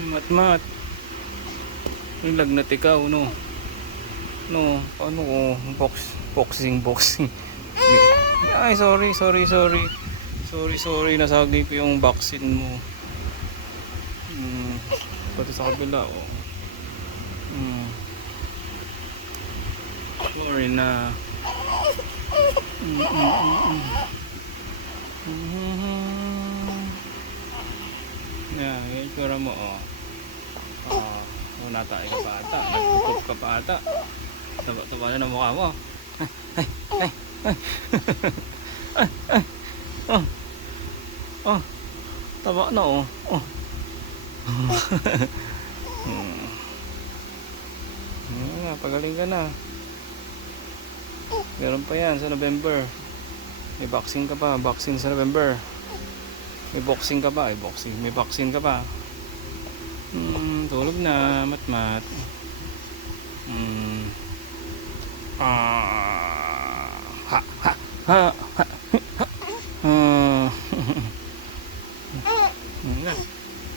Mat-mat. Yung lagnat ikaw, no? No, ano ko? Boxing. Ay, sorry. Sorry, nasagi ko yung vaccine mo. Hmm, pati sa kabila, oh. Hmm, sorry na. Yeah, yung itsura mo, oh. Natay ka pa ata. Nagpupup ka pa ata. Taba na ng mukha mo. Oh, oh, taba na, oh. Oh. Pagaling ka na. Meron pa yan sa November. May boxing ka pa. Boxing sa November. May boxing ka pa. May boxing ka pa. Tulog na. Mat-mat. Ha.